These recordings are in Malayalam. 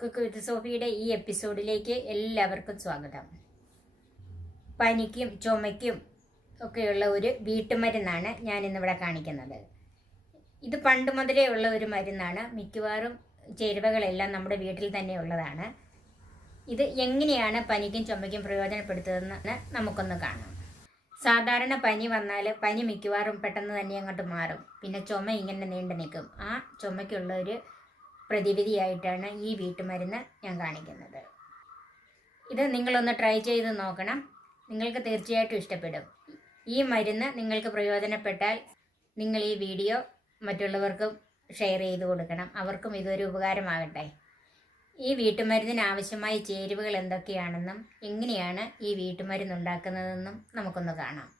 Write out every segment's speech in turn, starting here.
കുക്ക് വിത്ത് സോഫിയുടെ ഈ എപ്പിസോഡിലേക്ക് എല്ലാവർക്കും സ്വാഗതം. പനിക്കും ചുമയ്ക്കും ഒക്കെയുള്ള ഒരു വീട്ടുമരുന്നാണ് ഞാൻ ഇന്നിവിടെ കാണിക്കുന്നത്. ഇത് പണ്ട് മുതലേ ഉള്ള ഒരു മരുന്നാണ്. മിക്കവാറും ചേരുവകളെല്ലാം നമ്മുടെ വീട്ടിൽ തന്നെ ഉള്ളതാണ്. ഇത് എങ്ങനെയാണ് പനിക്കും ചുമയ്ക്കും പ്രയോജനപ്പെടുത്തുന്നതെന്ന് നമുക്കൊന്ന് കാണാം. സാധാരണ പനി വന്നാൽ പനി മിക്കവാറും പെട്ടെന്ന് തന്നെ അങ്ങോട്ട് മാറും. പിന്നെ ചുമ ഇങ്ങനെ നീണ്ടു നിൽക്കും. ആ ചുമയ്ക്കുള്ള ഒരു പ്രതിവിധിയായിട്ടാണ് ഈ വീട്ടുമരുന്ന് ഞാൻ കാണിക്കുന്നത്. ഇത് നിങ്ങളൊന്ന് ട്രൈ ചെയ്ത് നോക്കണം. നിങ്ങൾക്ക് തീർച്ചയായിട്ടും ഇഷ്ടപ്പെടും. ഈ മരുന്ന് നിങ്ങൾക്ക് പ്രയോജനപ്പെട്ടാൽ നിങ്ങൾ ഈ വീഡിയോ മറ്റുള്ളവർക്കും ഷെയർ ചെയ്ത് കൊടുക്കണം. അവർക്കും ഇതൊരു ഉപകാരമാകട്ടെ. ഈ വീട്ടുമരുന്നിന് ആവശ്യമായ ചേരുവകൾ എന്തൊക്കെയാണെന്നും എങ്ങനെയാണ് ഈ വീട്ടുമരുന്ന് ഉണ്ടാക്കുന്നതെന്നും നമുക്കൊന്ന് കാണാം.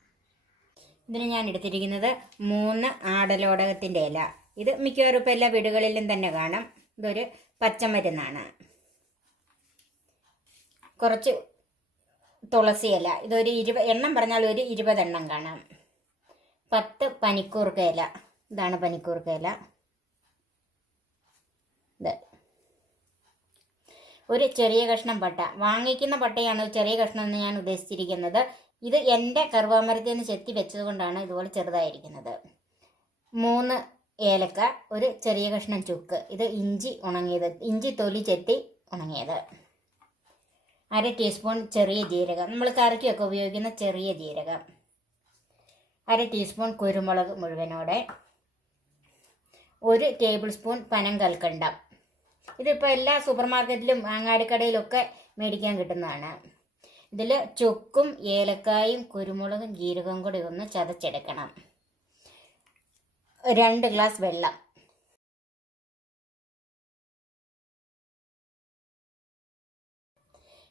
ഇതിന് ഞാൻ എടുത്തിരിക്കുന്നത് 3 ആടലോടകത്തിൻ്റെ ഇല. ഇത് മിക്കവാറും ഇപ്പോൾ എല്ലാ വീടുകളിലും തന്നെ കാണാം. ഇതൊരു പച്ചമരുന്നാണ്. കുറച്ച് തുളസി ഇല. ഇതൊരു 20 എണ്ണം പറഞ്ഞാൽ ഒരു 20 എണ്ണം കാണാം. 10 പനിക്കൂർക്ക ഇല. ഇതാണ് പനിക്കൂർക്ക ഇല. ഇത് ഒരു ചെറിയ കഷ്ണം പട്ട. വാങ്ങിക്കുന്ന പട്ടയാണ് ചെറിയ കഷ്ണം എന്ന് ഞാൻ ഉദ്ദേശിച്ചിരിക്കുന്നത്. ഇത് എൻ്റെ കറുവാമരത്തിൽ നിന്ന് ചെത്തി വെച്ചത് കൊണ്ടാണ് ഇതുപോലെ ചെറുതായിരിക്കുന്നത്. 3 ഏലക്ക, ഒരു ചെറിയ കഷ്ണം ചുക്ക്. ഇത് ഇഞ്ചി ഉണങ്ങിയത്, ഇഞ്ചി തൊലി ചെത്തി ഉണങ്ങിയത്. 1/2 ടീസ്പൂൺ ചെറിയ ജീരകം, നമ്മൾ കറിക്കൊക്കെ ഉപയോഗിക്കുന്ന ചെറിയ ജീരകം. 1/2 ടീസ്പൂൺ കുരുമുളക് മുഴുവനോടെ. 1 ടേബിൾ സ്പൂൺ പനങ്കൽക്കണ്ടം. ഇതിപ്പോൾ എല്ലാ സൂപ്പർ മാർക്കറ്റിലും അങ്ങാടിക്കടയിലൊക്കെ മേടിക്കാൻ കിട്ടുന്നതാണ്. ഇതിൽ ചുക്കും ഏലക്കായും കുരുമുളകും ജീരകവും കൂടി ഒന്ന് ചതച്ചെടുക്കണം. 2 ഗ്ലാസ് വെള്ളം.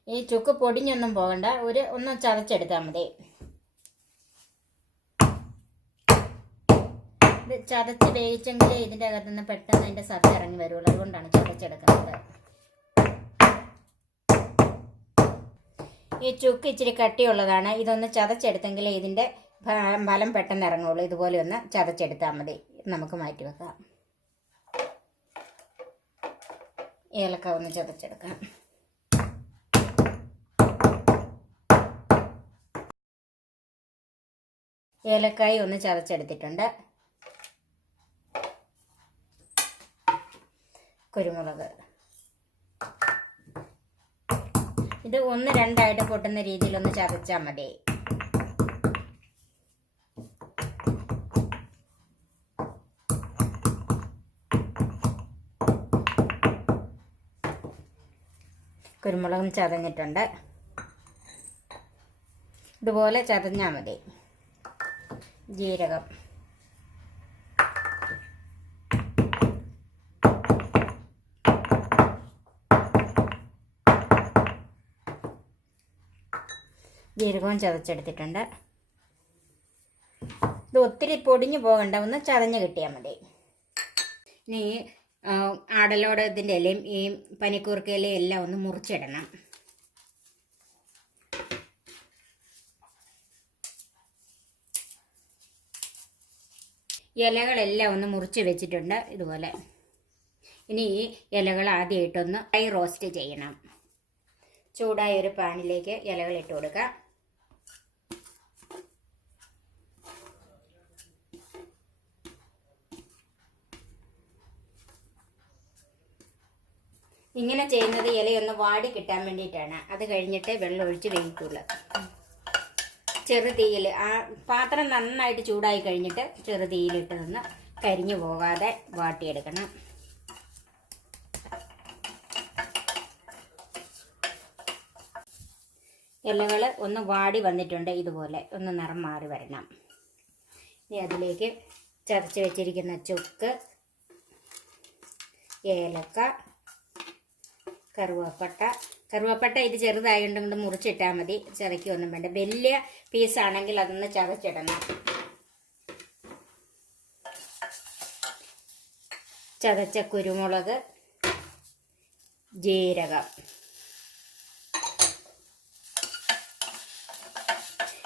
ഈ ചുക്ക് പൊടിഞ്ഞൊന്നും പോകണ്ട, ഒന്ന് ചതച്ചെടുത്താൽ മതി. ഇത് ചതച്ച് വേവിച്ചെങ്കിലേ ഇതിൻ്റെ അകത്ത് നിന്ന് പെട്ടെന്ന് അതിൻ്റെ സത്ത് ഇറങ്ങി വരുള്ളൂ. അതുകൊണ്ടാണ് ചതച്ചെടുക്കുന്നത്. ഈ ചുക്ക് ഇച്ചിരി കട്ടിയുള്ളതാണ്. ഇതൊന്ന് ചതച്ചെടുത്തെങ്കിലേ ഇതിൻ്റെ ഫലം പെട്ടെന്ന് ഇറങ്ങുള്ളൂ. ഇതുപോലെ ഒന്ന് ചതച്ചെടുത്താൽ മതി. നമുക്ക് മാറ്റി വെക്കാം. ഏലക്ക ഒന്ന് ചതച്ചെടുക്കാം. ഏലക്കായി ഒന്ന് ചതച്ചെടുത്തിട്ടുണ്ട്. കുരുമുളക്. ഇത് 1-2 പൊട്ടുന്ന രീതിയിലൊന്ന് ചതച്ചാൽ മതി. കുരുമുളകും ചതഞ്ഞിട്ടുണ്ട്. ഇതുപോലെ ചതഞ്ഞാൽ മതി. ജീരകം. ജീരകവും ചതച്ചെടുത്തിട്ടുണ്ട്. ഇത് ഒത്തിരി പൊടിഞ്ഞു പോകണ്ട, ഒന്ന് ചതഞ്ഞ് കിട്ടിയാൽ മതി. ഇനി ആടലോടകത്തിൻ്റെ ഇലയും ഈ പനിക്കൂർക്ക ഇലയും എല്ലാം ഒന്ന് മുറിച്ചിടണം. ഇലകളെല്ലാം ഒന്ന് മുറിച്ച് വെച്ചിട്ടുണ്ട് ഇതുപോലെ. ഇനി ഈ ഇലകൾ ആദ്യമായിട്ടൊന്ന് ഡ്രൈ റോസ്റ്റ് ചെയ്യണം. ചൂടായ ഒരു പാനിലേക്ക് ഇലകൾ ഇട്ട് കൊടുക്കാം. ഇങ്ങനെ ചെയ്യുന്നത് ഇലയൊന്ന് വാടി കിട്ടാൻ വേണ്ടിയിട്ടാണ്. അത് കഴിഞ്ഞിട്ട് വെള്ളം ഒഴിച്ച് വേവിക്കുള്ളൂ. ചെറു തീയിൽ ആ പാത്രം നന്നായിട്ട് ചൂടായി കഴിഞ്ഞിട്ട് ചെറു തീയിലിട്ട് നിന്ന് കരിഞ്ഞു പോകാതെ വാട്ടിയെടുക്കണം. ഇലകൾ ഒന്ന് വാടി വന്നിട്ടുണ്ട്. ഇതുപോലെ ഒന്ന് നിറം മാറി വരണം. ഇനി അതിലേക്ക് ചതച്ച് വെച്ചിരിക്കുന്ന ചുക്ക്, ഏലക്ക, കറുവപ്പട്ട ഇത് ചെറുതായതുകൊണ്ട് മുറിച്ചിട്ടാൽ മതി. ചതയ്ക്കൊന്നും വേണ്ട. വലിയ പീസാണെങ്കിൽ അതൊന്ന് ചതച്ചിടണം. ചതച്ച കുരുമുളക്, ജീരകം,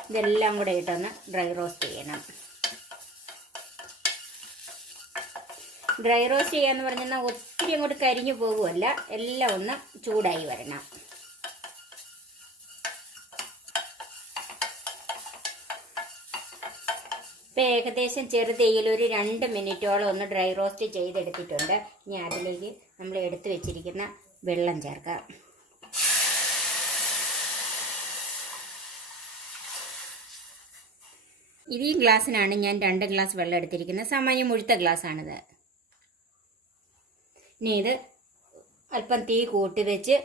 ഇതെല്ലാം കൂടെ ഇട്ടൊന്ന് ഡ്രൈ റോസ്റ്റ് ചെയ്യണം. ഡ്രൈ റോസ്റ്റ് ചെയ്യാന്ന് പറഞ്ഞാൽ ഒത്തിരി അങ്ങോട്ട് കരിഞ്ഞു പോകുമല്ല, എല്ലാം ഒന്ന് ചൂടായി വരണം. ഇപ്പം ഏകദേശം ചെറുതീയിൽ ഒരു 2 മിനിറ്റോളം ഒന്ന് ഡ്രൈ റോസ്റ്റ് ചെയ്തെടുത്തിട്ടുണ്ട്. ഇനി അതിലേക്ക് നമ്മൾ എടുത്തു വെച്ചിരിക്കുന്ന വെള്ളം ചേർക്കാം. ഈ ഗ്ലാസ്സിനാണ് ഞാൻ 2 ഗ്ലാസ് വെള്ളം എടുത്തിരിക്കുന്നത്. സാമാന്യം മുഴുത്ത ഗ്ലാസ്സാണിത്. ഇനി ഇത് അല്പം തീ കൂട്ടി വെച്ച്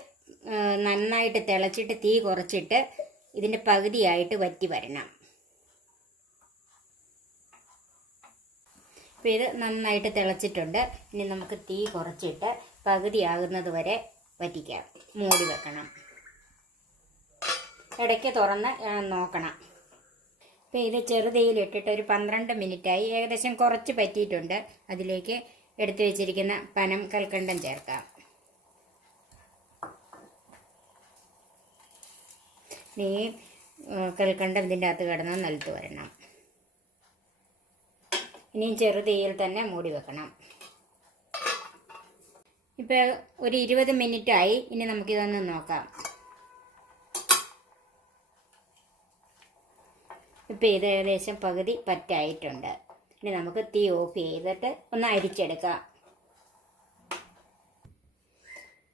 നന്നായിട്ട് തിളച്ചിട്ട് തീ കുറച്ചിട്ട് ഇതിൻ്റെ പകുതിയായിട്ട് വറ്റി വരണം. അപ്പോൾ ഇത് നന്നായിട്ട് തിളച്ചിട്ടുണ്ട്. ഇനി നമുക്ക് തീ കുറച്ചിട്ട് പകുതിയാകുന്നത് വരെ വറ്റിക്കാം. മൂടി വെക്കണം. ഇടയ്ക്ക് തുറന്ന് നോക്കണം. അപ്പോൾ ഇത് ചെറുതീയിലിട്ടിട്ട് ഒരു 12 മിനിറ്റായി. ഏകദേശം കുറച്ച് പറ്റിയിട്ടുണ്ട്. അതിലേക്ക് എടുത്തു വെച്ചിരിക്കുന്ന പനം കൽക്കണ്ടം ചേർക്കാം. ഈ കൽക്കണ്ടം ഇതിൻ്റെ അകത്ത് കിടന്ന് നിലത്ത് വരണം. ഇനിയും ചെറുതീയിൽ തന്നെ മൂടി വെക്കണം. ഇപ്പോൾ ഒരു 20 മിനിറ്റായി. ഇനി നമുക്കിതൊന്ന് നോക്കാം. ഇപ്പോൾ ഇത് ഏകദേശം പകുതി പറ്റായിട്ടുണ്ട്. ഇനി നമുക്ക് തീ ഓഫ് ചെയ്തിട്ട് ഒന്ന് അരിച്ചെടുക്കാം.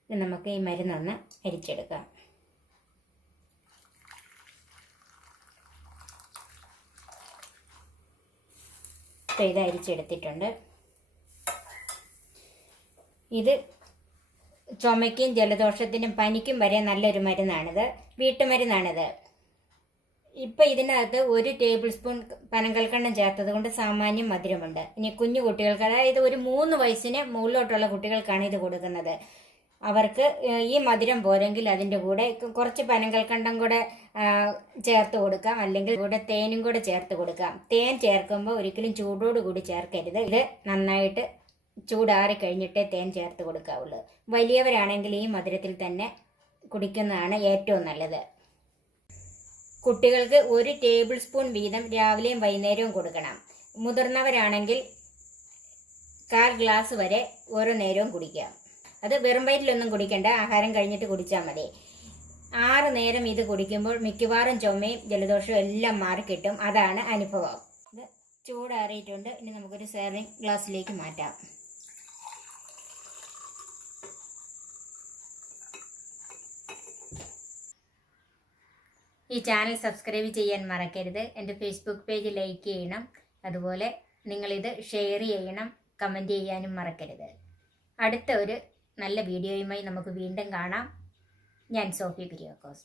ഇനി നമുക്ക് ഈ മരുന്നൊന്ന് അരിച്ചെടുക്കാം. ഇപ്പോൾ ഇത് അരിച്ചെടുത്തിട്ടുണ്ട്. ഇത് ചുമയ്ക്കും ജലദോഷത്തിനും പനിക്കും വരെ നല്ലൊരു മരുന്നാണിത്. വീട്ടുമരുന്നാണിത്. ഇപ്പം ഇതിനകത്ത് 1 ടേബിൾ സ്പൂൺ പനങ്കൽക്കണ്ടം ചേർത്തത് കൊണ്ട് സാമാന്യം മധുരമുണ്ട്. ഇനി കുഞ്ഞു കുട്ടികൾക്ക്, അതായത് ഒരു 3 വയസ്സിന് മുകളിലോട്ടുള്ള കുട്ടികൾക്കാണ് ഇത് കൊടുക്കുന്നത്. അവർക്ക് ഈ മധുരം പോരെങ്കിൽ അതിൻ്റെ കൂടെ കുറച്ച് പനങ്കൽക്കണ്ടം കൂടെ ചേർത്ത് കൊടുക്കാം. അല്ലെങ്കിൽ കൂടെ തേനും കൂടെ ചേർത്ത് കൊടുക്കാം. തേൻ ചേർക്കുമ്പോൾ ഒരിക്കലും ചൂടോടുകൂടി ചേർക്കരുത്. ഇത് നന്നായിട്ട് ചൂടാറി കഴിഞ്ഞിട്ടേ തേൻ ചേർത്ത് കൊടുക്കാവുള്ളൂ. വലിയവരാണെങ്കിൽ ഈ മധുരത്തിൽ തന്നെ കുടിക്കുന്നതാണ് ഏറ്റവും നല്ലത്. കുട്ടികൾക്ക് 1 ടേബിൾ സ്പൂൺ വീതം രാവിലെയും വൈകുന്നേരവും കൊടുക്കണം. മുതിർന്നവരാണെങ്കിൽ 1/4 ഗ്ലാസ് വരെ ഓരോ നേരവും കുടിക്കാം. അത് വെറും വയറ്റിലൊന്നും കുടിക്കണ്ട, ആഹാരം കഴിഞ്ഞിട്ട് കുടിച്ചാൽ മതി. 6 നേരം ഇത് കുടിക്കുമ്പോൾ മിക്കവാറും ചുമയും ജലദോഷവും എല്ലാം മാറിക്കിട്ടും. അതാണ് അനുഭവം. ഇത് ചൂടാറിയിട്ടുണ്ട്. ഇനി നമുക്കൊരു സെർവിങ് ഗ്ലാസ്സിലേക്ക് മാറ്റാം. ഈ ചാനൽ സബ്സ്ക്രൈബ് ചെയ്യാൻ മറക്കരുത്. എൻ്റെ ഫേസ്ബുക്ക് പേജ് ലൈക്ക് ചെയ്യണം. അതുപോലെ നിങ്ങളിത് ഷെയർ ചെയ്യണം, കമൻറ്റ് ചെയ്യാനും മറക്കരുത്. അടുത്ത ഒരു നല്ല വീഡിയോയുമായി നമുക്ക് വീണ്ടും കാണാം. ഞാൻ സോഫി കുര്യാക്കോസ്.